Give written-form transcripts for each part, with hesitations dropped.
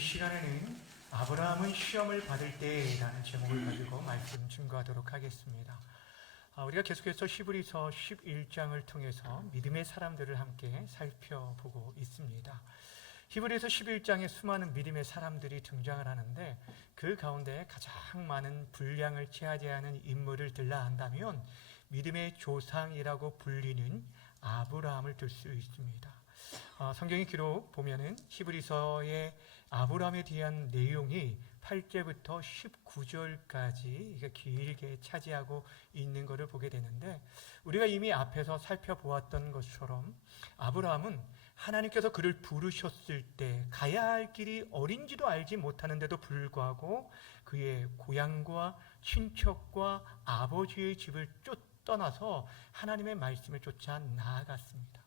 시간에는 아브라함은 시험을 받을 때라는 제목을 가지고 말씀 증거하도록 하겠습니다. 우리가 계속해서 히브리서 11장을 통해서 믿음의 사람들을 함께 살펴보고 있습니다. 히브리서 11장에 수많은 믿음의 사람들이 등장을 하는데 그 가운데 가장 많은 분량을 차지하는 인물을 들라 한다면 믿음의 조상이라고 불리는 아브라함을 들 수 있습니다. 성경의 기록 보면은 히브리서의 아브라함에 대한 내용이 8절부터 19절까지 길게 차지하고 있는 것을 보게 되는데, 우리가 이미 앞에서 살펴보았던 것처럼 아브라함은 하나님께서 그를 부르셨을 때 가야 할 길이 어딘지도 알지 못하는데도 불구하고 그의 고향과 친척과 아버지의 집을 떠나서 하나님의 말씀을 쫓아 나아갔습니다.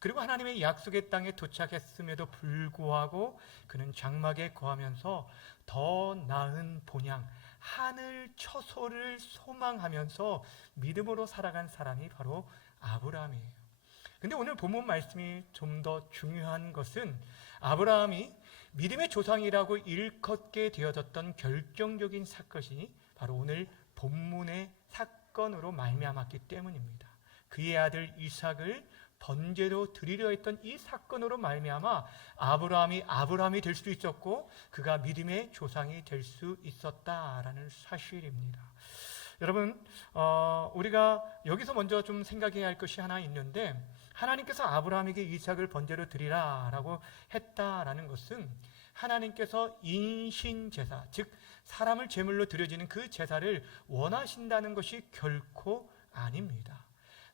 그리고 하나님의 약속의 땅에 도착했음에도 불구하고 그는 장막에 거하면서 더 나은 본향, 하늘 처소를 소망하면서 믿음으로 살아간 사람이 바로 아브라함이에요. 근데 오늘 본문 말씀이 좀 더 중요한 것은 아브라함이 믿음의 조상이라고 일컫게 되어졌던 결정적인 사건이 바로 오늘 본문의 사건으로 말미암았기 때문입니다. 그의 아들 이삭을 번제로 드리려 했던 이 사건으로 말미암아 아브라함이 될 수 있었고 그가 믿음의 조상이 될 수 있었다라는 사실입니다. 여러분, 우리가 여기서 먼저 좀 생각해야 할 것이 하나 있는데, 하나님께서 아브라함에게 이삭을 번제로 드리라라고 했다라는 것은 하나님께서 인신제사, 즉 사람을 제물로 드려지는 그 제사를 원하신다는 것이 결코 아닙니다.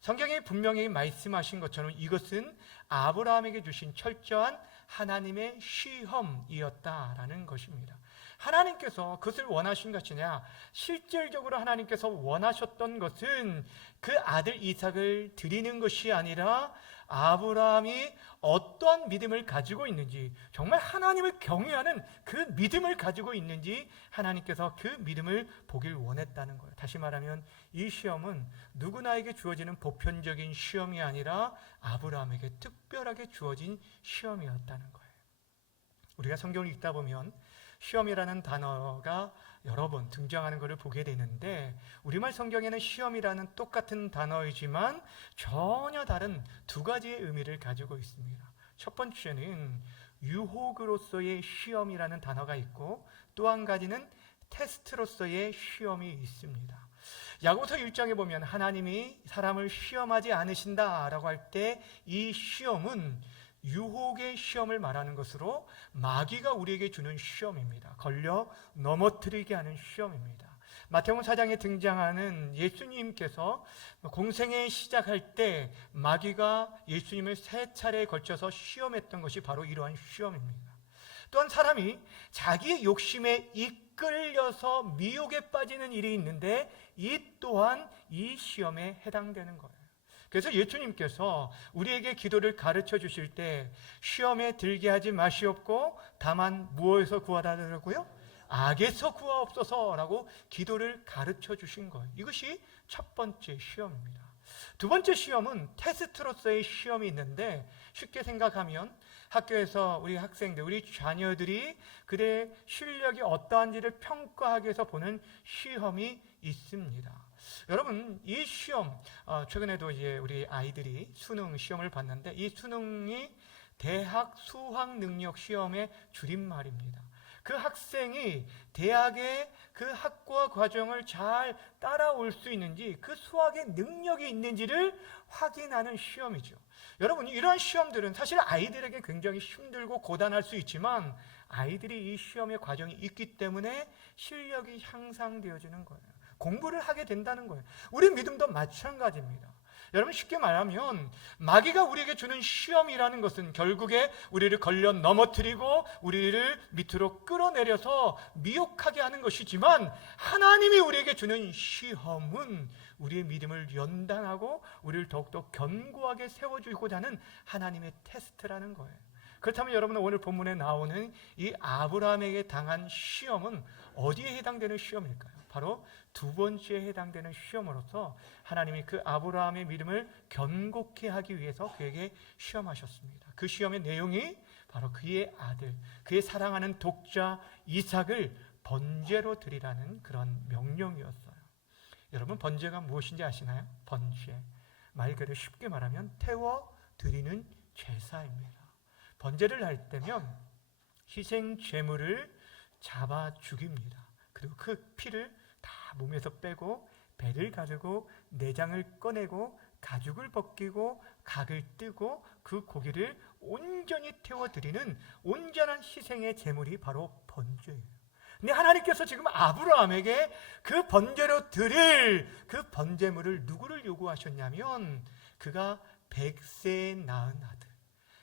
성경에 분명히 말씀하신 것처럼 이것은 아브라함에게 주신 철저한 하나님의 시험이었다라는 것입니다. 하나님께서 그것을 원하신 것이냐? 실질적으로 하나님께서 원하셨던 것은 그 아들 이삭을 드리는 것이 아니라 아브라함이 어떠한 믿음을 가지고 있는지, 정말 하나님을 경외하는 그 믿음을 가지고 있는지 하나님께서 그 믿음을 보길 원했다는 거예요. 다시 말하면 이 시험은 누구나에게 주어지는 보편적인 시험이 아니라 아브라함에게 특별하게 주어진 시험이었다는 거예요. 우리가 성경을 읽다 보면 시험이라는 단어가 여러 번 등장하는 것을 보게 되는데, 우리말 성경에는 시험이라는 똑같은 단어이지만 전혀 다른 두 가지의 의미를 가지고 있습니다. 첫 번째는 유혹으로서의 시험이라는 단어가 있고, 또 한 가지는 테스트로서의 시험이 있습니다. 야고보서 1장에 보면 하나님이 사람을 시험하지 않으신다라고 할 때 이 시험은 유혹의 시험을 말하는 것으로 마귀가 우리에게 주는 시험입니다. 걸려 넘어뜨리게 하는 시험입니다. 마태복음 4장에 등장하는 예수님께서 공생애 시작할 때 마귀가 예수님을 3차례에 걸쳐서 시험했던 것이 바로 이러한 시험입니다. 또한 사람이 자기의 욕심에 이끌려서 미혹에 빠지는 일이 있는데 이 또한 이 시험에 해당되는 거예요. 그래서 예수님께서 우리에게 기도를 가르쳐 주실 때 시험에 들게 하지 마시옵고 다만 무엇에서 구하라더라고요? 악에서 구하옵소서라고 기도를 가르쳐 주신 거예요. 이것이 첫 번째 시험입니다. 두 번째 시험은 테스트로서의 시험이 있는데, 쉽게 생각하면 학교에서 우리 학생들, 우리 자녀들이 그들의 실력이 어떠한지를 평가하기 위해서 보는 시험이 있습니다. 여러분, 이 시험, 최근에도 이제 우리 아이들이 수능 시험을 봤는데, 이 수능이 대학 수학 능력 시험의 줄임말입니다. 그 학생이 대학의 그 학과 과정을 잘 따라올 수 있는지, 그 수학의 능력이 있는지를 확인하는 시험이죠. 여러분, 이러한 시험들은 사실 아이들에게 굉장히 힘들고 고단할 수 있지만 아이들이 이 시험의 과정이 있기 때문에 실력이 향상되어지는 거예요. 공부를 하게 된다는 거예요. 우리 믿음도 마찬가지입니다. 여러분, 쉽게 말하면 마귀가 우리에게 주는 시험이라는 것은 결국에 우리를 걸려 넘어뜨리고 우리를 밑으로 끌어내려서 미혹하게 하는 것이지만, 하나님이 우리에게 주는 시험은 우리의 믿음을 연단하고 우리를 더욱더 견고하게 세워주고자 하는 하나님의 테스트라는 거예요. 그렇다면 여러분, 오늘 본문에 나오는 이 아브라함에게 당한 시험은 어디에 해당되는 시험일까요? 바로 두 번째에 해당되는 시험으로서 하나님이 그 아브라함의 믿음을 견고케 하기 위해서 그에게 시험하셨습니다. 그 시험의 내용이 바로 그의 아들, 그의 사랑하는 독자 이삭을 번제로 드리라는 그런 명령이었어요. 여러분, 번제가 무엇인지 아시나요? 번제, 말 그대로 쉽게 말하면 태워 드리는 제사입니다. 번제를 할 때면 희생 제물을 잡아 죽입니다. 그리고 그 피를 다 몸에서 빼고 배를 가르고 내장을 꺼내고 가죽을 벗기고 각을 뜨고 그 고기를 온전히 태워드리는 온전한 희생의 제물이 바로 번제예요. 근데 하나님께서 지금 아브라함에게 그 번제로 드릴 그 번제물을 누구를 요구하셨냐면 그가 100세 낳은 아들,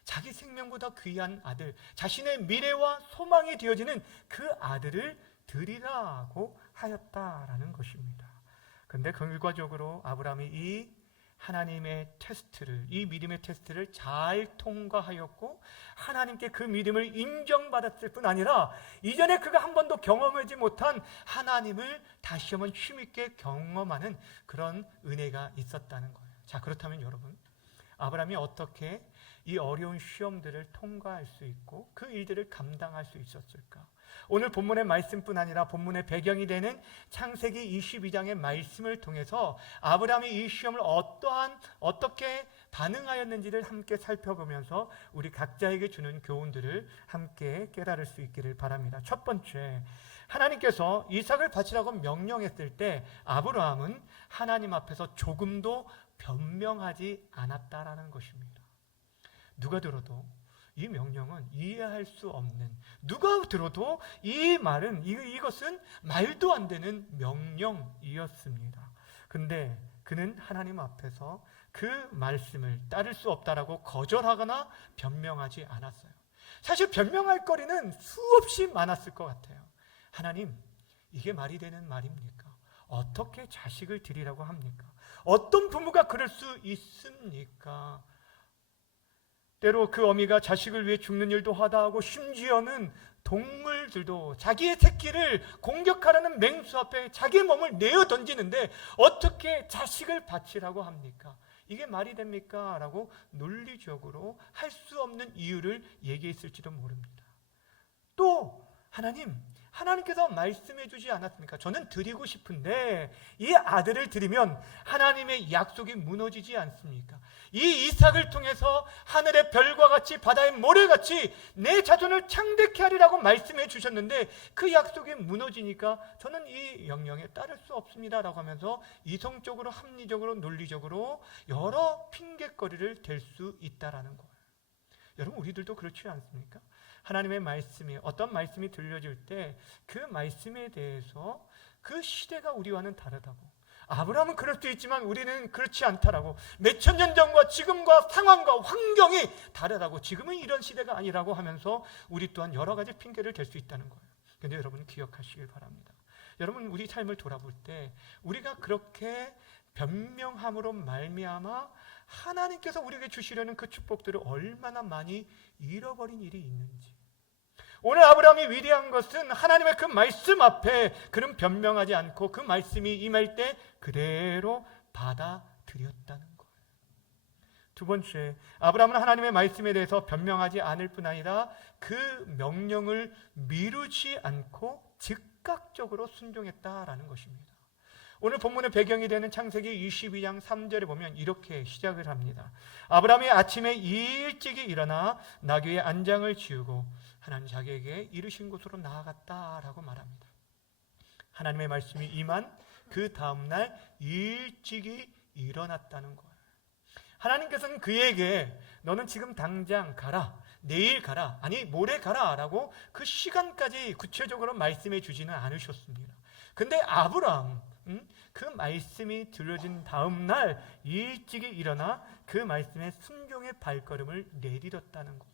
자기 생명보다 귀한 아들, 자신의 미래와 소망이 되어지는 그 아들을 드리라고 하였다라는 것입니다. 그런데 결과적으로 아브라함이 이 하나님의 테스트를, 이 믿음의 테스트를 잘 통과하였고 하나님께 그 믿음을 인정받았을 뿐 아니라 이전에 그가 한 번도 경험하지 못한 하나님을 다시 한번 힘있게 경험하는 그런 은혜가 있었다는 거예요. 자, 그렇다면 여러분, 아브라함이 어떻게 이 어려운 시험들을 통과할 수 있고 그 일들을 감당할 수 있었을까? 오늘 본문의 말씀뿐 아니라 본문의 배경이 되는 창세기 22장의 말씀을 통해서 아브라함이 이 시험을 어떻게 반응하였는지를 함께 살펴보면서 우리 각자에게 주는 교훈들을 함께 깨달을 수 있기를 바랍니다. 첫 번째, 하나님께서 이삭을 바치라고 명령했을 때 아브라함은 하나님 앞에서 조금도 변명하지 않았다라는 것입니다. 누가 들어도 이 명령은 이해할 수 없는, 누가 들어도 이 말은 이것은 말도 안 되는 명령이었습니다. 근데 그는 하나님 앞에서 그 말씀을 따를 수 없다라고 거절하거나 변명하지 않았어요. 사실 변명할 거리는 수없이 많았을 것 같아요. 하나님, 이게 말이 되는 말입니까? 어떻게 자식을 드리라고 합니까? 어떤 부모가 그럴 수 있습니까? 때로 그 어미가 자식을 위해 죽는 일도 하다하고 심지어는 동물들도 자기의 새끼를 공격하려는 맹수 앞에 자기의 몸을 내어 던지는데 어떻게 자식을 바치라고 합니까? 이게 말이 됩니까? 라고 논리적으로 할 수 없는 이유를 얘기했을지도 모릅니다. 또 하나님께서 말씀해 주지 않았습니까? 저는 드리고 싶은데 이 아들을 드리면 하나님의 약속이 무너지지 않습니까? 이 이삭을 통해서 하늘의 별과 같이 바다의 모래같이 내 자손을 창대케 하리라고 말씀해 주셨는데 그 약속이 무너지니까 저는 이 명령에 따를 수 없습니다 라고 하면서 이성적으로, 합리적으로, 논리적으로 여러 핑계거리를 댈 수 있다라는 거예요. 여러분, 우리들도 그렇지 않습니까? 하나님의 말씀이, 어떤 말씀이 들려질 때 그 말씀에 대해서 그 시대가 우리와는 다르다고, 아브라함은 그럴 수 있지만 우리는 그렇지 않다라고, 몇천 년 전과 지금과 상황과 환경이 다르다고, 지금은 이런 시대가 아니라고 하면서 우리 또한 여러 가지 핑계를 댈 수 있다는 거예요. 그런데 여러분, 기억하시길 바랍니다. 여러분, 우리 삶을 돌아볼 때 우리가 그렇게 변명함으로 말미암아 하나님께서 우리에게 주시려는 그 축복들을 얼마나 많이 잃어버린 일이 있는지. 오늘 아브라함이 위대한 것은 하나님의 그 말씀 앞에 그는 변명하지 않고 그 말씀이 임할 때 그대로 받아들였다는 거예요. 두 번째, 아브라함은 하나님의 말씀에 대해서 변명하지 않을 뿐 아니라 그 명령을 미루지 않고 즉각적으로 순종했다라는 것입니다. 오늘 본문의 배경이 되는 창세기 22장 3절에 보면 이렇게 시작을 합니다. 아브라함이 아침에 일찍이 일어나 나귀의 안장을 지우고 하나님 자기에게 이르신 곳으로 나아갔다라고 말합니다. 하나님의 말씀이 임한 그 다음날 일찍이 일어났다는 거예요. 하나님께서는 그에게 너는 지금 당장 가라, 내일 가라, 아니 모레 가라 라고 그 시간까지 구체적으로 말씀해 주지는 않으셨습니다. 근데 아브라함, 그 말씀이 들려진 다음 날 일찍이 일어나 그 말씀에 순종의 발걸음을 내딛었다는 거예요.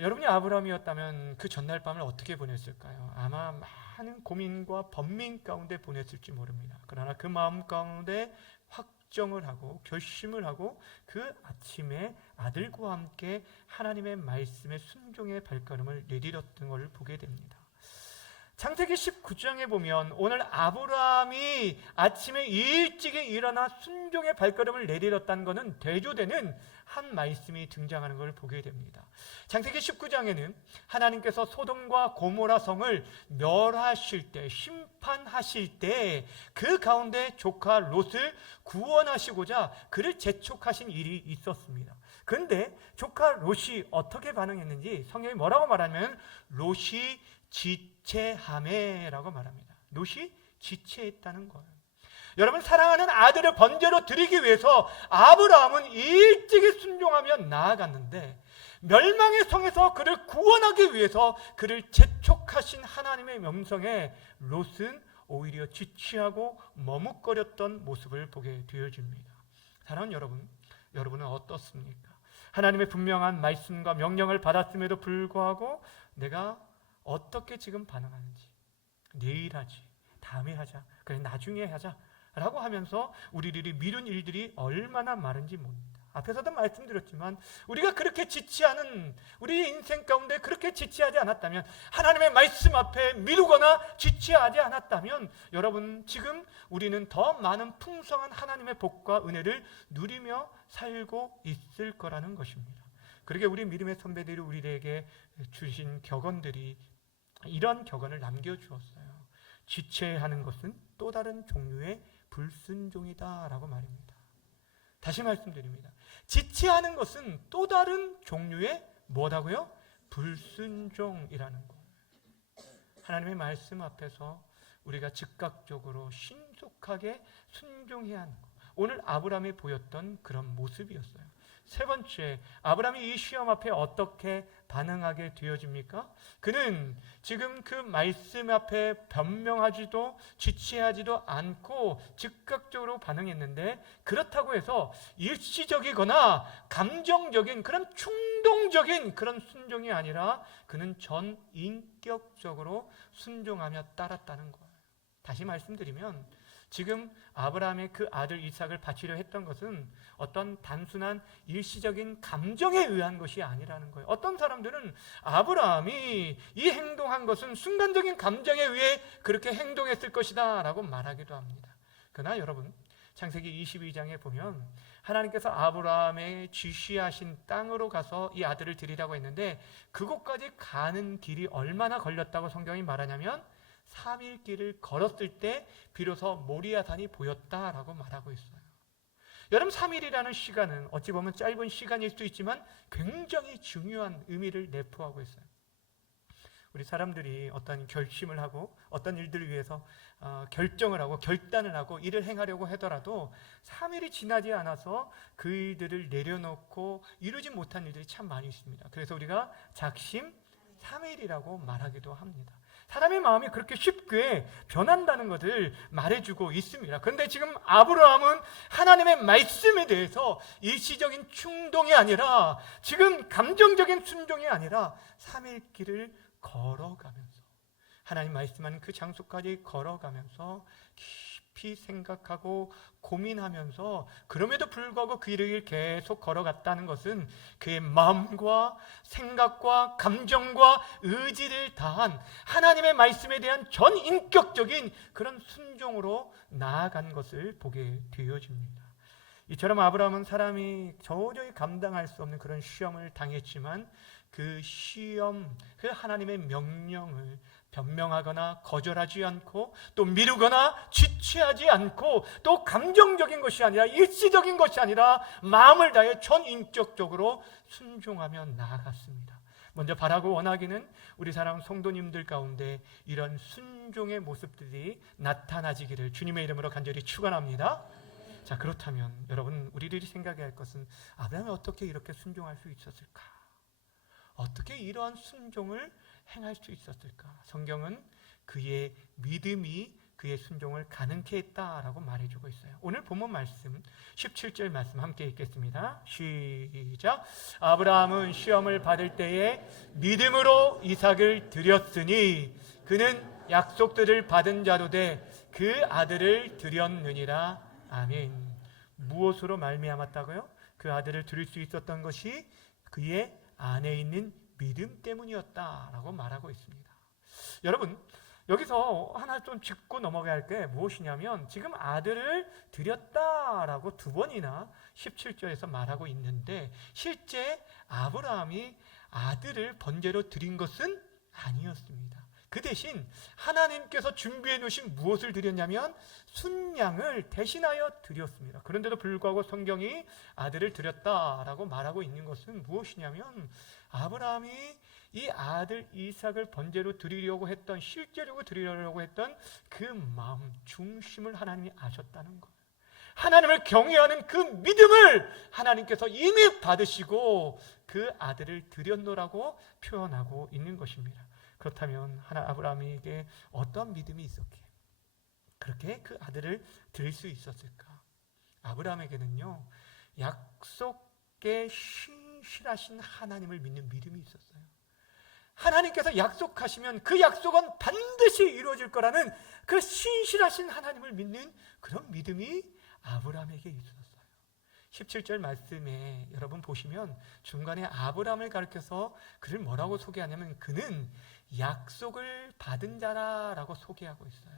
여러분이 아브라함이었다면 그 전날 밤을 어떻게 보냈을까요? 아마 많은 고민과 번민 가운데 보냈을지 모릅니다. 그러나 그 마음 가운데 확정을 하고 결심을 하고 그 아침에 아들과 함께 하나님의 말씀에 순종의 발걸음을 내딛었던 것을 보게 됩니다. 창세기 19장에 보면 오늘 아브라함이 아침에 일찍 일어나 순종의 발걸음을 내딛었다는 것은 대조되는 한 말씀이 등장하는 걸 보게 됩니다. 창세기 19장에는 하나님께서 소돔과 고모라 성을 멸하실 때, 심판하실 때 그 가운데 조카 롯을 구원하시고자 그를 재촉하신 일이 있었습니다. 그런데 조카 롯이 어떻게 반응했는지 성경이 뭐라고 말하면 롯이 지체하매라고 말합니다. 롯이 지체했다는 거예요. 여러분, 사랑하는 아들을 번제로 드리기 위해서 아브라함은 일찍이 순종하며 나아갔는데 멸망의 성에서 그를 구원하기 위해서 그를 재촉하신 하나님의 명성에 롯은 오히려 지체하고 머뭇거렸던 모습을 보게 되어집니다. 사랑하는 여러분, 여러분은 어떻습니까? 하나님의 분명한 말씀과 명령을 받았음에도 불구하고 내가 어떻게 지금 반응하는지, 내일 하지, 다음에 하자, 그래 나중에 하자 라고 하면서 우리들이 미룬 일들이 얼마나 많은지 모릅니다. 앞에서도 말씀드렸지만 우리가 그렇게 지체하는 우리 인생 가운데 그렇게 지체하지 않았다면, 하나님의 말씀 앞에 미루거나 지체하지 않았다면 여러분, 지금 우리는 더 많은 풍성한 하나님의 복과 은혜를 누리며 살고 있을 거라는 것입니다. 그러게 우리 믿음의 선배들이 우리에게 주신 격언들이 이런 격언을 남겨주었어요. 지체하는 것은 또 다른 종류의 불순종이다 라고 말입니다. 다시 말씀드립니다. 지체하는 것은 또 다른 종류의 뭐라고요? 불순종이라는 거예요. 하나님의 말씀 앞에서 우리가 즉각적으로 신속하게 순종해야 하는 것. 오늘 아브라함이 보였던 그런 모습이었어요. 세 번째, 아브라함이 이 시험 앞에 어떻게 반응하게 되어집니까? 그는 지금 그 말씀 앞에 변명하지도 지체하지도 않고 즉각적으로 반응했는데, 그렇다고 해서 일시적이거나 감정적인 그런 충동적인 그런 순종이 아니라 그는 전 인격적으로 순종하며 따랐다는 거예요. 다시 말씀드리면 지금 아브라함의 그 아들 이삭을 바치려 했던 것은 어떤 단순한 일시적인 감정에 의한 것이 아니라는 거예요. 어떤 사람들은 아브라함이 이 행동한 것은 순간적인 감정에 의해 그렇게 행동했을 것이다 라고 말하기도 합니다. 그러나 여러분, 창세기 22장에 보면 하나님께서 아브라함의 지시하신 땅으로 가서 이 아들을 드리라고 했는데 그곳까지 가는 길이 얼마나 걸렸다고 성경이 말하냐면 3일 길을 걸었을 때 비로소 모리아산이 보였다라고 말하고 있어요. 여러분, 3일이라는 시간은 어찌 보면 짧은 시간일 수 있지만 굉장히 중요한 의미를 내포하고 있어요. 우리 사람들이 어떤 결심을 하고 어떤 일들을 위해서 결정을 하고 결단을 하고 일을 행하려고 하더라도 3일이 지나지 않아서 그 일들을 내려놓고 이루지 못한 일들이 참 많이 있습니다. 그래서 우리가 작심 3일이라고 말하기도 합니다. 사람의 마음이 그렇게 쉽게 변한다는 것을 말해주고 있습니다. 그런데 지금 아브라함은 하나님의 말씀에 대해서 일시적인 충동이 아니라 지금 감정적인 순종이 아니라 3일 길을 걸어가면서 하나님 말씀하는 그 장소까지 걸어가면서 깊이 생각하고 고민하면서 그럼에도 불구하고 그 길을 계속 걸어갔다는 것은 그의 마음과 생각과 감정과 의지를 다한 하나님의 말씀에 대한 전인격적인 그런 순종으로 나아간 것을 보게 되어집니다. 이처럼 아브라함은 사람이 도저히 감당할 수 없는 그런 시험을 당했지만 그 시험, 그 하나님의 명령을 변명하거나 거절하지 않고 또 미루거나 지체하지 않고 또 감정적인 것이 아니라 일시적인 것이 아니라 마음을 다해 전인격적으로 순종하며 나아갔습니다. 먼저 바라고 원하기는 우리 사랑 성도님들 가운데 이런 순종의 모습들이 나타나지기를 주님의 이름으로 간절히 축원합니다. 자, 그렇다면 여러분, 우리들이 생각해야 할 것은 아브라함이 어떻게 이렇게 순종할 수 있었을까? 어떻게 이러한 순종을 행할 수 있었을까? 성경은 그의 믿음이 그의 순종을 가능케 했다라고 말해주고 있어요. 오늘 본문 말씀 17절 말씀 함께 읽겠습니다. 시작. 아브라함은 시험을 받을 때에 믿음으로 이삭을 드렸으니 그는 약속들을 받은 자로 돼 그 아들을 드렸느니라. 아멘. 무엇으로 말미암았다고요? 그 아들을 드릴 수 있었던 것이 그의 안에 있는 믿음 때문이었다라고 말하고 있습니다. 여러분, 여기서 하나 좀 짚고 넘어가야 할 게 무엇이냐면 지금 아들을 드렸다라고 두 번이나 17절에서 말하고 있는데 실제 아브라함이 아들을 번제로 드린 것은 아니었습니다. 그 대신 하나님께서 준비해 놓으신 무엇을 드렸냐면 순양을 대신하여 드렸습니다. 그런데도 불구하고 성경이 아들을 드렸다라고 말하고 있는 것은 무엇이냐면 아브라함이 이 아들 이삭을 번제로 드리려고 했던, 실제로 드리려고 했던 그 마음 중심을 하나님이 아셨다는 거예요. 하나님을 경외하는 그 믿음을 하나님께서 이미 받으시고 그 아들을 드렸노라고 표현하고 있는 것입니다. 그렇다면 아브라함에게 어떤 믿음이 있었기에 그렇게 그 아들을 드릴 수 있었을까? 아브라함에게는요, 약속에 신실하신 하나님을 믿는 믿음이 있었어요. 하나님께서 약속하시면 그 약속은 반드시 이루어질 거라는 그 신실하신 하나님을 믿는 그런 믿음이 아브라함에게 있었어요. 17절 말씀에 여러분 보시면 중간에 아브라함을 가리켜서 그를 뭐라고 소개하냐면 그는 약속을 받은 자라고 소개하고 있어요.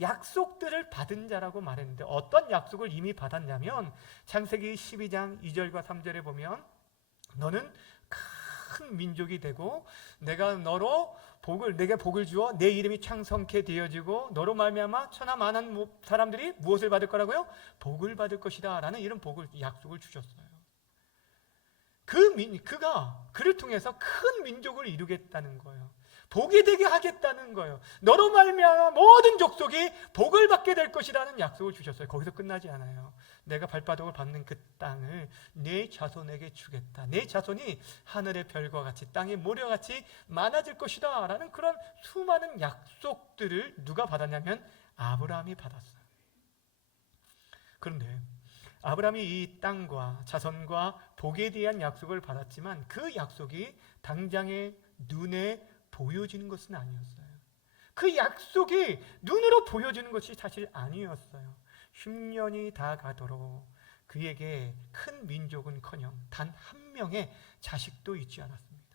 약속들을 받은 자라고 말했는데 어떤 약속을 이미 받았냐면 창세기 12장 2절과 3절에 보면 너는 큰 민족이 되고 내가 너로 내게 복을 주어 내 이름이 창성케 되어지고 너로 말미암아 천하 많은 사람들이 무엇을 받을 거라고요? 복을 받을 것이다 라는 이런 약속을 주셨어요. 그가 그를 통해서 큰 민족을 이루겠다는 거예요. 복이 되게 하겠다는 거예요. 너로 말미암아 모든 족속이 복을 받게 될 것이라는 약속을 주셨어요. 거기서 끝나지 않아요. 내가 발바닥을 밟는 그 땅을 내 자손에게 주겠다. 내 자손이 하늘의 별과 같이 땅의 모래같이 많아질 것이다 라는 그런 수많은 약속들을 누가 받았냐면 아브라함이 받았어요. 그런데 아브라함이 이 땅과 자손과 복에 대한 약속을 받았지만 그 약속이 당장에 눈에 보여지는 것은 아니었어요. 그 약속이 눈으로 보여지는 것이 사실 아니었어요. 10년이 다 가도록 그에게 큰 민족은커녕 단 한 명의 자식도 있지 않았습니다.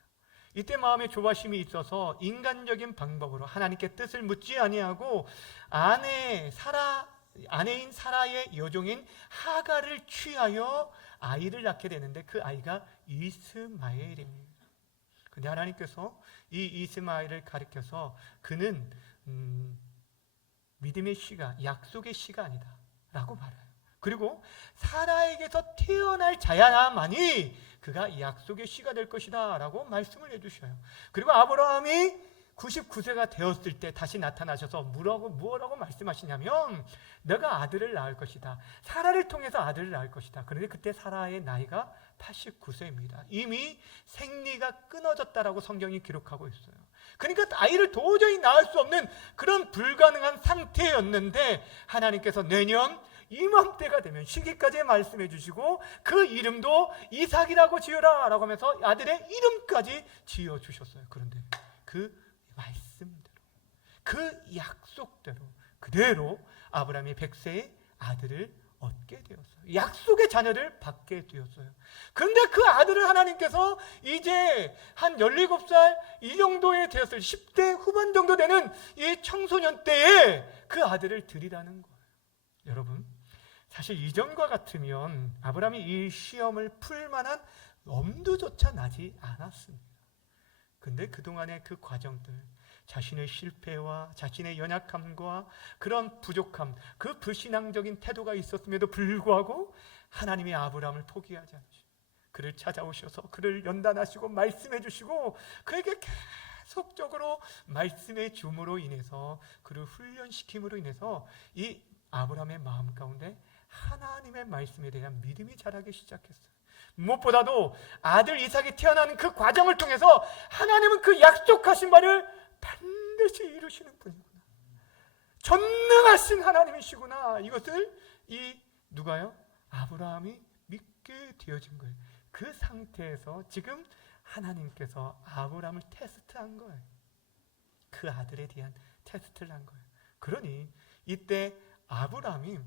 이때 마음에 조바심이 있어서 인간적인 방법으로 하나님께 뜻을 묻지 아니하고 아내인 사라의 여종인 하갈을 취하여 아이를 낳게 되는데 그 아이가 이스마엘입니다. 근데 하나님께서 이 이스마엘을 가리켜서 그는 믿음의 씨가 약속의 씨가 아니다 라고 말해요. 그리고 사라에게서 태어날 자야만이 그가 약속의 씨가 될 것이다 라고 말씀을 해주셔요. 그리고 아브라함이 99세가 되었을 때 다시 나타나셔서 뭐라고 말씀하시냐면 너가 아들을 낳을 것이다. 사라를 통해서 아들을 낳을 것이다. 그런데 그때 사라의 나이가 89세입니다. 이미 생리가 끊어졌다라고 성경이 기록하고 있어요. 그러니까 아이를 도저히 낳을 수 없는 그런 불가능한 상태였는데 하나님께서 내년 이맘때가 되면 시기까지 말씀해 주시고 그 이름도 이삭이라고 지어라 라고 하면서 아들의 이름까지 지어주셨어요. 그런데 그 말씀대로 그 약속대로 그대로 아브라함이 100세의 아들을 얻게 되었어요. 약속의 자녀를 받게 되었어요. 그런데 그 아들을 하나님께서 이제 한 17살 이 정도에 되었을 10대 후반 정도 되는 이 청소년 때에 그 아들을 드리라는 거예요. 여러분, 사실 이전과 같으면 아브라함이 이 시험을 풀 만한 엄두조차 나지 않았습니다. 근데 그동안의 그 과정들, 자신의 실패와 자신의 연약함과 그런 부족함, 그 불신앙적인 태도가 있었음에도 불구하고 하나님이 아브라함을 포기하지 않으시고 그를 찾아오셔서 그를 연단하시고 말씀해 주시고 그에게 계속적으로 말씀의 줌으로 인해서 그를 훈련시킴으로 인해서 이 아브라함의 마음 가운데 하나님의 말씀에 대한 믿음이 자라기 시작했어요. 무엇보다도 아들 이삭이 태어나는 그 과정을 통해서 하나님은 그 약속하신 바를 반드시 이루시는 분이구나. 전능하신 하나님이시구나. 이것을 누가요? 아브라함이 믿게 되어진 거예요. 그 상태에서 지금 하나님께서 아브라함을 테스트한 거예요. 그 아들에 대한 테스트를 한 거예요. 그러니 이때 아브라함이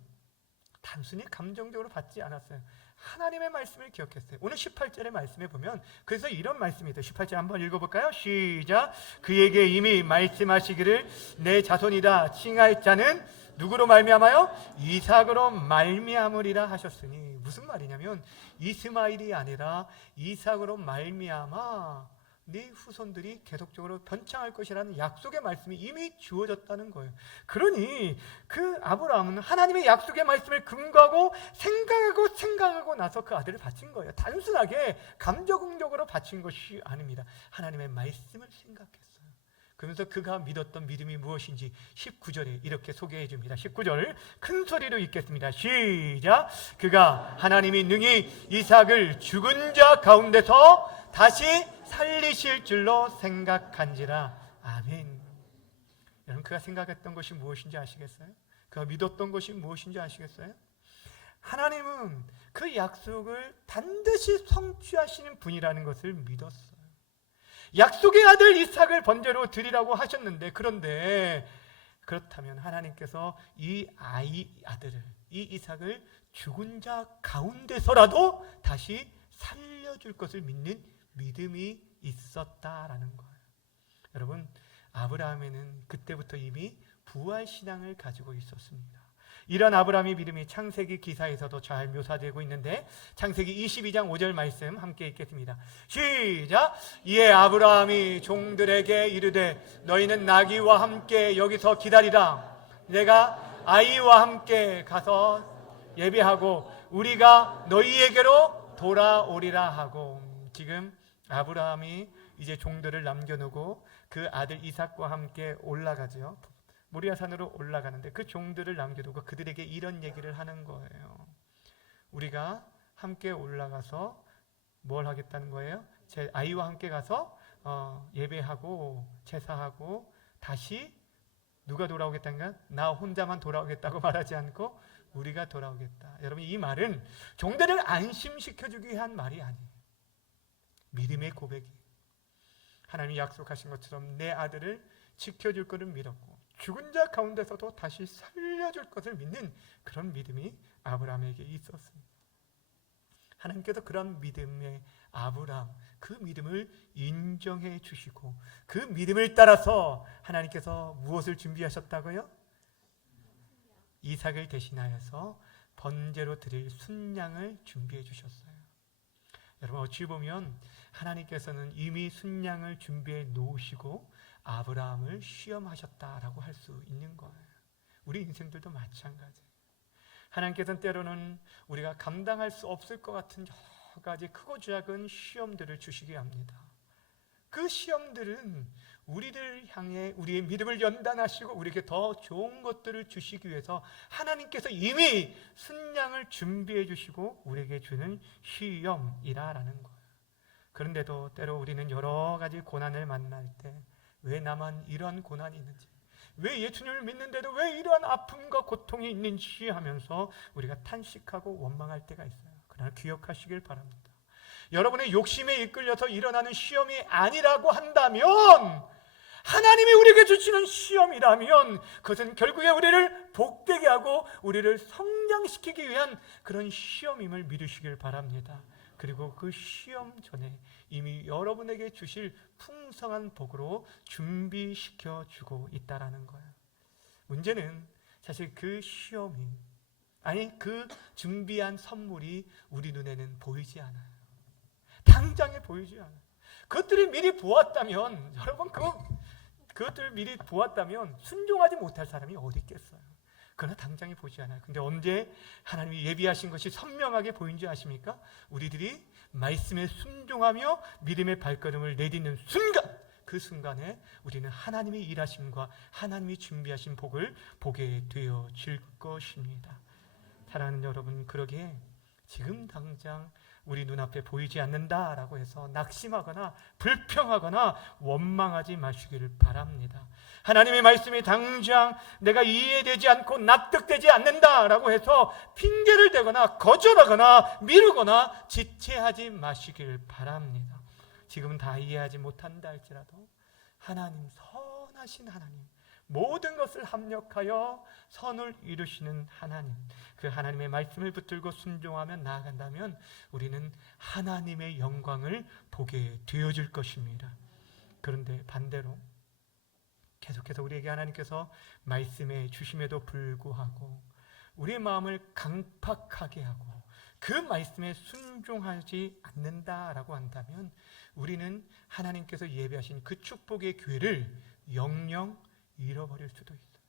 단순히 감정적으로 받지 않았어요. 하나님의 말씀을 기억했어요. 오늘 18절의 말씀에 보면 그래서 이런 말씀이 있어요. 18절 한번 읽어볼까요? 시작. 그에게 이미 말씀하시기를 내 자손이다 칭할 자는 누구로 말미암아요? 이삭으로 말미암으리라 하셨으니, 무슨 말이냐면 이스마엘이 아니라 이삭으로 말미암아 네 후손들이 계속적으로 번창할 것이라는 약속의 말씀이 이미 주어졌다는 거예요. 그러니 그 아브라함은 하나님의 약속의 말씀을 근거하고 생각하고 나서 그 아들을 바친 거예요. 단순하게 감정적으로 바친 것이 아닙니다. 하나님의 말씀을 생각했어요. 그러면서 그가 믿었던 믿음이 무엇인지 19절에 이렇게 소개해 줍니다. 19절 큰 소리로 읽겠습니다. 시작. 그가 하나님이 능히 이삭을 죽은 자 가운데서 다시 살리실 줄로 생각한지라. 아멘. 여러분, 그가 생각했던 것이 무엇인지 아시겠어요? 그가 믿었던 것이 무엇인지 아시겠어요? 하나님은 그 약속을 반드시 성취하시는 분이라는 것을 믿었어요. 약속의 아들 이삭을 번제로 드리라고 하셨는데, 그런데 그렇다면 하나님께서 이 아들을, 이 이삭을 죽은 자 가운데서라도 다시 살려줄 것을 믿는 믿음이 있었다라는 거예요. 여러분, 아브라함에는 그때부터 이미 부활신앙을 가지고 있었습니다. 이런 아브라함의 믿음이 창세기 기사에서도 잘 묘사되고 있는데, 창세기 22장 5절 말씀 함께 읽겠습니다. 시작. 이에 아브라함이 종들에게 이르되 너희는 나귀와 함께 여기서 기다리라. 내가 아이와 함께 가서 예배하고 우리가 너희에게로 돌아오리라 하고. 지금 아브라함이 이제 종들을 남겨놓고 그 아들 이삭과 함께 올라가죠. 모리아산으로 올라가는데 그 종들을 남겨두고 그들에게 이런 얘기를 하는 거예요. 우리가 함께 올라가서 뭘 하겠다는 거예요? 제 아이와 함께 가서 예배하고 제사하고 다시 누가 돌아오겠다는가? 나 혼자만 돌아오겠다고 말하지 않고 우리가 돌아오겠다. 여러분, 이 말은 종들을 안심시켜주기 위한 말이 아니에요. 믿음의 고백이, 하나님이 약속하신 것처럼 내 아들을 지켜줄 것을 믿었고 죽은 자 가운데서도 다시 살려줄 것을 믿는 그런 믿음이 아브라함에게 있었습니다. 하나님께서 그런 믿음의 아브라함, 그 믿음을 인정해 주시고 그 믿음을 따라서 하나님께서 무엇을 준비하셨다고요? 이삭을 대신하여서 번제로 드릴 순양을 준비해 주셨어요. 여러분, 어찌 보면 하나님께서는 이미 순양을 준비해 놓으시고 아브라함을 시험하셨다라고 할 수 있는 거예요. 우리 인생들도 마찬가지예요. 하나님께서는 때로는 우리가 감당할 수 없을 것 같은 여러 가지 크고 작은 시험들을 주시게 합니다. 그 시험들은 우리를 향해 우리의 믿음을 연단하시고 우리에게 더 좋은 것들을 주시기 위해서 하나님께서 이미 순양을 준비해 주시고 우리에게 주는 시험이라는 거예요. 그런데도 때로 우리는 여러 가지 고난을 만날 때 왜 나만 이러한 고난이 있는지, 왜 예수님을 믿는데도 왜 이러한 아픔과 고통이 있는지 하면서 우리가 탄식하고 원망할 때가 있어요. 그러나 기억하시길 바랍니다. 여러분의 욕심에 이끌려서 일어나는 시험이 아니라고 한다면, 하나님이 우리에게 주시는 시험이라면 그것은 결국에 우리를 복되게 하고 우리를 성장시키기 위한 그런 시험임을 믿으시길 바랍니다. 그리고 그 시험 전에 이미 여러분에게 주실 풍성한 복으로 준비시켜 주고 있다라는 거예요. 문제는 사실 그 시험이, 아니 그 준비한 선물이 우리 눈에는 보이지 않아요. 당장에 보이지 않아요. 그것들이 미리 보았다면, 여러분 그것들을 미리 보았다면 순종하지 못할 사람이 어디 있겠어요. 그러나 당장에 보지 않아요. 근데 언제 하나님이 예비하신 것이 선명하게 보이는지 아십니까? 우리들이 말씀에 순종하며 믿음의 발걸음을 내딛는 순간, 그 순간에 우리는 하나님의 일하심과 하나님이 준비하신 복을 보게 되어질 것입니다. 사랑하는 여러분, 그러기에 지금 당장 우리 눈앞에 보이지 않는다라고 해서 낙심하거나 불평하거나 원망하지 마시기를 바랍니다. 하나님의 말씀이 당장 내가 이해되지 않고 납득되지 않는다라고 해서 핑계를 대거나 거절하거나 미루거나 지체하지 마시기를 바랍니다. 지금은 다 이해하지 못한다 할지라도 하나님, 선하신 하나님, 모든 것을 합력하여 선을 이루시는 하나님, 그 하나님의 말씀을 붙들고 순종하며 나아간다면 우리는 하나님의 영광을 보게 되어질 것입니다. 그런데 반대로 계속해서 우리에게 하나님께서 말씀해 주심에도 불구하고 우리의 마음을 강팍하게 하고 그 말씀에 순종하지 않는다라고 한다면 우리는 하나님께서 예비하신 그 축복의 기회를 영영 잃어버릴 수도 있어요.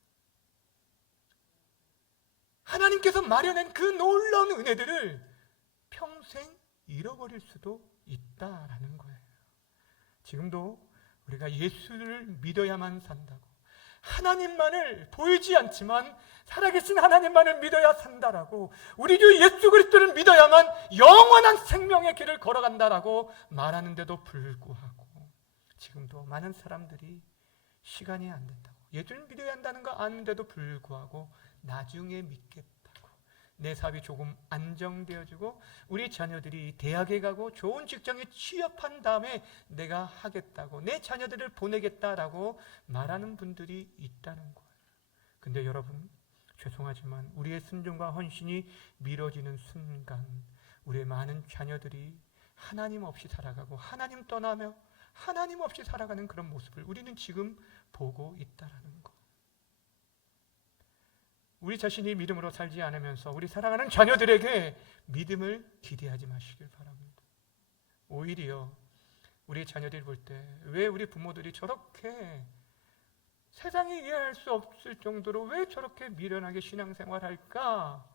하나님께서 마련한 그 놀라운 은혜들을 평생 잃어버릴 수도 있다라는 거예요. 지금도 우리가 예수를 믿어야만 산다고, 하나님만을 보이지 않지만 살아계신 하나님만을 믿어야 산다라고, 우리 주 예수 그리스도를 믿어야만 영원한 생명의 길을 걸어간다라고 말하는데도 불구하고 지금도 많은 사람들이 시간이 안 된다고, 예수를 믿어야 한다는 거 아는데도 불구하고 나중에 믿겠다고, 내 사업이 조금 안정되어지고 우리 자녀들이 대학에 가고 좋은 직장에 취업한 다음에 내가 하겠다고, 내 자녀들을 보내겠다라고 말하는 분들이 있다는 거예요. 근데 여러분, 죄송하지만 우리의 순종과 헌신이 미뤄지는 순간 우리의 많은 자녀들이 하나님 없이 살아가고 하나님 떠나며 하나님 없이 살아가는 그런 모습을 우리는 지금 보고 있다라는 거. 우리 자신이 믿음으로 살지 않으면서 우리 사랑하는 자녀들에게 믿음을 기대하지 마시길 바랍니다. 오히려 우리 자녀들이 볼 때 왜 우리 부모들이 저렇게 세상이 이해할 수 없을 정도로 왜 저렇게 미련하게 신앙생활할까?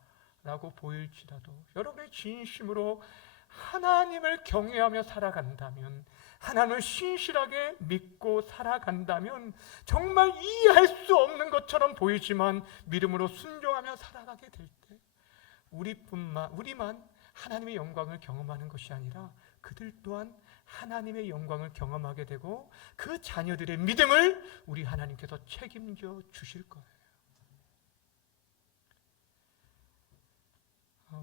라고 보일지라도 여러분이 진심으로 하나님을 경외하며 살아간다면, 하나님을 신실하게 믿고 살아간다면 정말 이해할 수 없는 것처럼 보이지만 믿음으로 순종하며 살아가게 될 때 우리만 하나님의 영광을 경험하는 것이 아니라 그들 또한 하나님의 영광을 경험하게 되고 그 자녀들의 믿음을 우리 하나님께서 책임져 주실 거예요.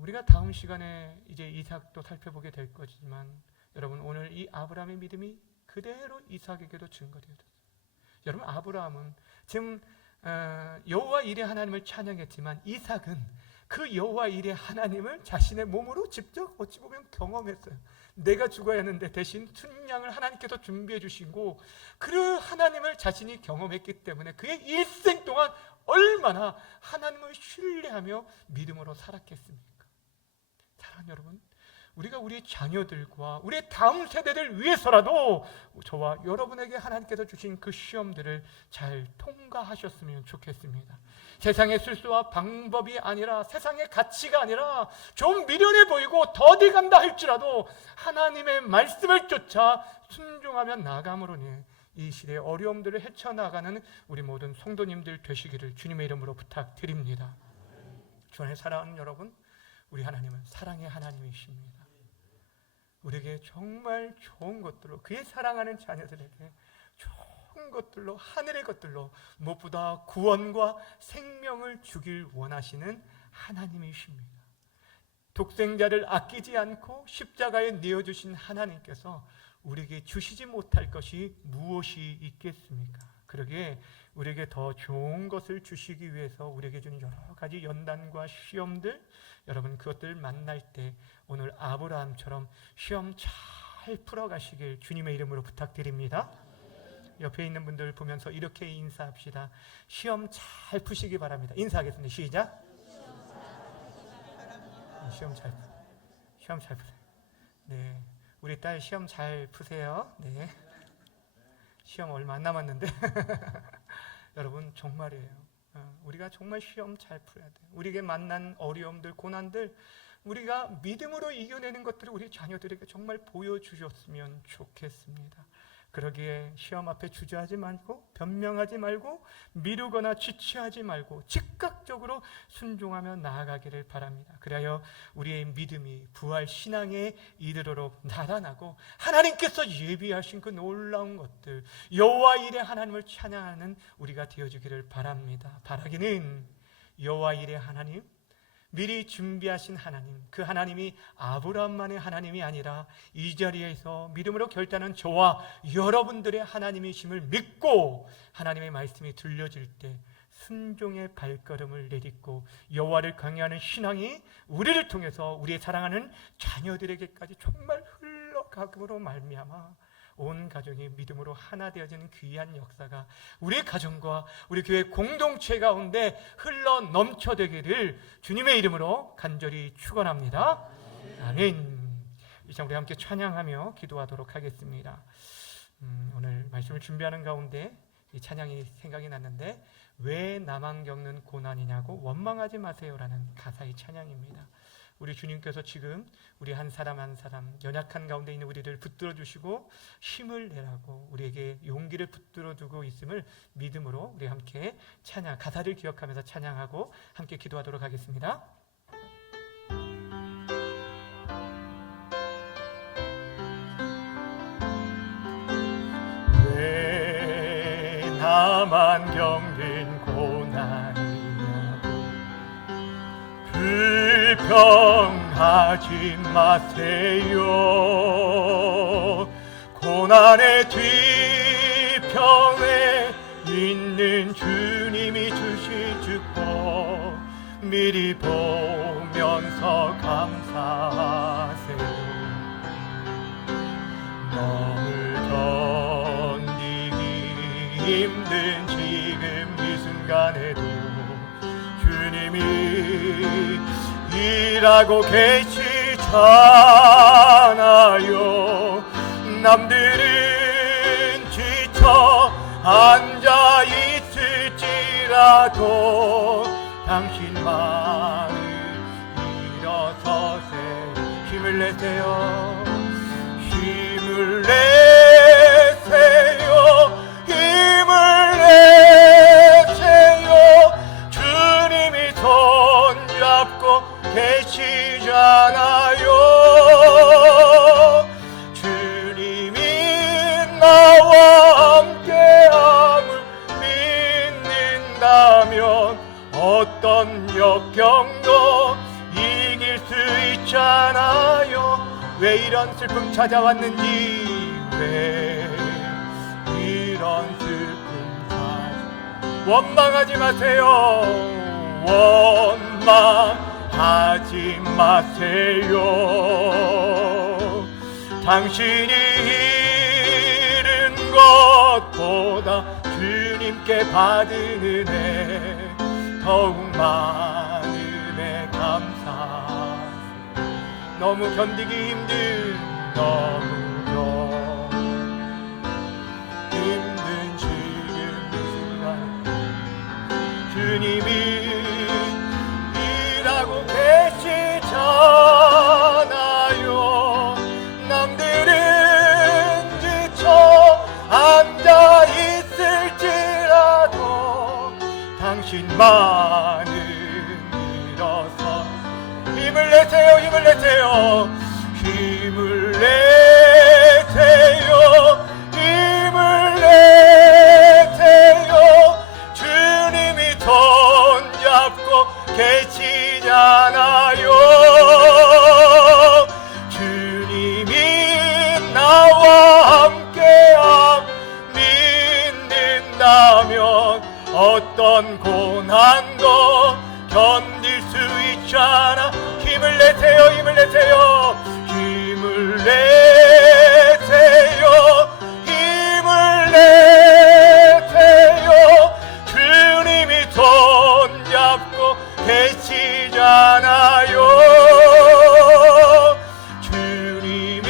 우리가 다음 시간에 이제 이삭도 살펴보게 될 거지만 여러분, 오늘 이 아브라함의 믿음이 그대로 이삭에게도 증거되어졌어요. 여러분, 아브라함은 지금 여호와 일의 하나님을 찬양했지만 이삭은 그 여호와 일의 하나님을 자신의 몸으로 직접 어찌 보면 경험했어요. 내가 죽어야 하는데 대신 순양을 하나님께서 준비해 주시고 그 하나님을 자신이 경험했기 때문에 그의 일생 동안 얼마나 하나님을 신뢰하며 믿음으로 살았겠습니까? 사랑하는 여러분, 우리가 우리 자녀들과 우리의 다음 세대를 위해서라도 저와 여러분에게 하나님께서 주신 그 시험들을 잘 통과하셨으면 좋겠습니다. 세상의 술수와 방법이 아니라, 세상의 가치가 아니라 좀 미련해 보이고 더디 간다 할지라도 하나님의 말씀을 쫓아 순종하며 나아감으로는 이 시대의 어려움들을 헤쳐나가는 우리 모든 성도님들 되시기를 주님의 이름으로 부탁드립니다. 주 안에 사랑하는 여러분, 우리 하나님은 사랑의 하나님이십니다. 우리에게 정말 좋은 것들로, 그의 사랑하는 자녀들에게 좋은 것들로, 하늘의 것들로 무엇보다 구원과 생명을 주길 원하시는 하나님이십니다. 독생자를 아끼지 않고 십자가에 내어주신 하나님께서 우리에게 주시지 못할 것이 무엇이 있겠습니까? 그러기에 우리에게 더 좋은 것을 주시기 위해서 우리에게 주는 여러 가지 연단과 시험들, 여러분 그것들 만날 때 오늘 아브라함처럼 시험 잘 풀어가시길 주님의 이름으로 부탁드립니다. 옆에 있는 분들 보면서 이렇게 인사합시다. 시험 잘 푸시기 바랍니다. 인사하겠습니다. 시작. 시험 잘 푸세요. 네, 우리 딸 시험 잘 푸세요. 네, 시험 얼마 안 남았는데 여러분 정말이에요. 우리가 정말 시험 잘 풀어야 돼요. 우리에게 만난 어려움들, 고난들 우리가 믿음으로 이겨내는 것들을 우리 자녀들에게 정말 보여주셨으면 좋겠습니다. 그러기에 시험 앞에 주저하지 말고, 변명하지 말고, 미루거나 지체하지 말고 즉각적으로 순종하며 나아가기를 바랍니다. 그리하여 우리의 믿음이 부활 신앙에 이르도록 달아나고 하나님께서 예비하신 그 놀라운 것들, 여호와 일의 하나님을 찬양하는 우리가 되어주기를 바랍니다. 바라기는 여호와 일의 하나님, 미리 준비하신 하나님, 그 하나님이 아브라함만의 하나님이 아니라 이 자리에서 믿음으로 결단한 저와 여러분들의 하나님이심을 믿고 하나님의 말씀이 들려질 때 순종의 발걸음을 내딛고 여호와를 강요하는 신앙이 우리를 통해서 우리의 사랑하는 자녀들에게까지 정말 흘러가므로 말미암아 온 가족이 믿음으로 하나 되어지는 귀한 역사가 우리 가정과 우리 교회 공동체 가운데 흘러 넘쳐되기를 주님의 이름으로 간절히 축원합니다. 아멘. 이제 우리 함께 찬양하며 기도하도록 하겠습니다. 오늘 말씀을 준비하는 가운데 이 찬양이 생각이 났는데 왜 나만 겪는 고난이냐고 원망하지 마세요라는 가사의 찬양입니다. 우리 주님께서 지금 우리 한 사람 한 사람 연약한 가운데 있는 우리를 붙들어 주시고 힘을 내라고 우리에게 용기를 붙들어 두고 있음을 믿음으로 우리 함께 찬양, 가사를 기억하면서 찬양하고 함께 기도하도록 하겠습니다. 왜 나만 겪는 고난이냐고 불평하지 마세요. 고난의 뒤편에 있는 주님이 주실 축복 미리 보면서 감사하세요. 너무 견디기 힘든 지금 이 순간에도 주님이 일하고 계시잖아요. 남들은 지쳐 앉아 있을지라도 당신만은 일어서세요. 힘을 내세요. 힘을 내세요. 힘을 내세요. 주님이 손잡고 계시잖아요. 주님이 나와 함께함을 믿는다면 어떤 역경도 이길 수 있잖아요. 왜 이런 슬픔 찾아왔는지 왜 이런 슬픔 원망하지 마세요. 원망하지 마세요. 당신이 잃은 것보다 주님께 받은 은혜 더욱 많은 은혜 감사하세요. 너무 견디기 힘든 힘든 지금 이 순간 주님이 일하고 계시잖아요. 남들은 지쳐 앉아 있을지라도 당신만은 일어서 힘을 내세요. 힘을 내세요. 힘을 내세요. 힘을 내세요. 주님이 손잡고 계시잖아요. 주님이 나와 함께함 믿는다면 어떤 고난도 견딜 수 있잖아. 힘을 내세요. 힘을 내세요. 힘을 내세요. 힘을 내세요. 주님이 손잡고 계시잖아요. 주님이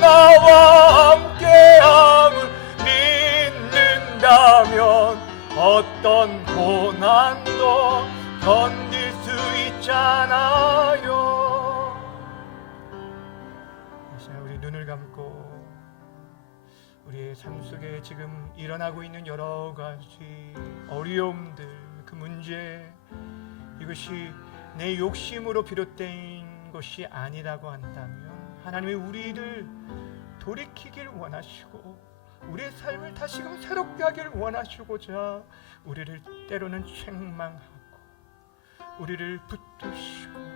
나와 함께함을 믿는다면 어떤 고난도 견딜 수 있잖아요. 우리 눈을 감고 우리의 삶 속에 지금 일어나고 있는 여러 가지 어려움들, 그 문제, 이것이 내 욕심으로 비롯된 것이 아니라고 한다면 하나님이 우리를 돌이키길 원하시고 우리의 삶을 다시금 새롭게 하길 원하시고자 우리를 때로는 책망하고 우리를 붙드시고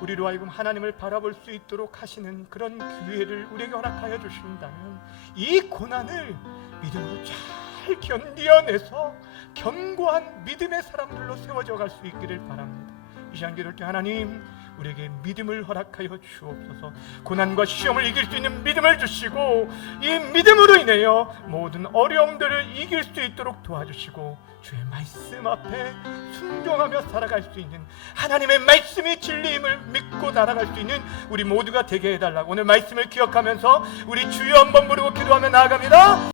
우리로 하여금 하나님을 바라볼 수 있도록 하시는 그런 기회를 우리에게 허락하여 주신다면 이 고난을 믿음으로 잘 견디어내서 견고한 믿음의 사람들로 세워져 갈 수 있기를 바랍니다. 이 시간 기도할 때 하나님 우리에게 믿음을 허락하여 주옵소서. 고난과 시험을 이길 수 있는 믿음을 주시고 이 믿음으로 인하여 모든 어려움들을 이길 수 있도록 도와주시고 주의 말씀 앞에 순종하며 살아갈 수 있는 하나님의 말씀이 진리임을 믿고 살아갈 수 있는 우리 모두가 되게 해달라고 오늘 말씀을 기억하면서 우리 주여 한번 부르고 기도하며 나아갑니다.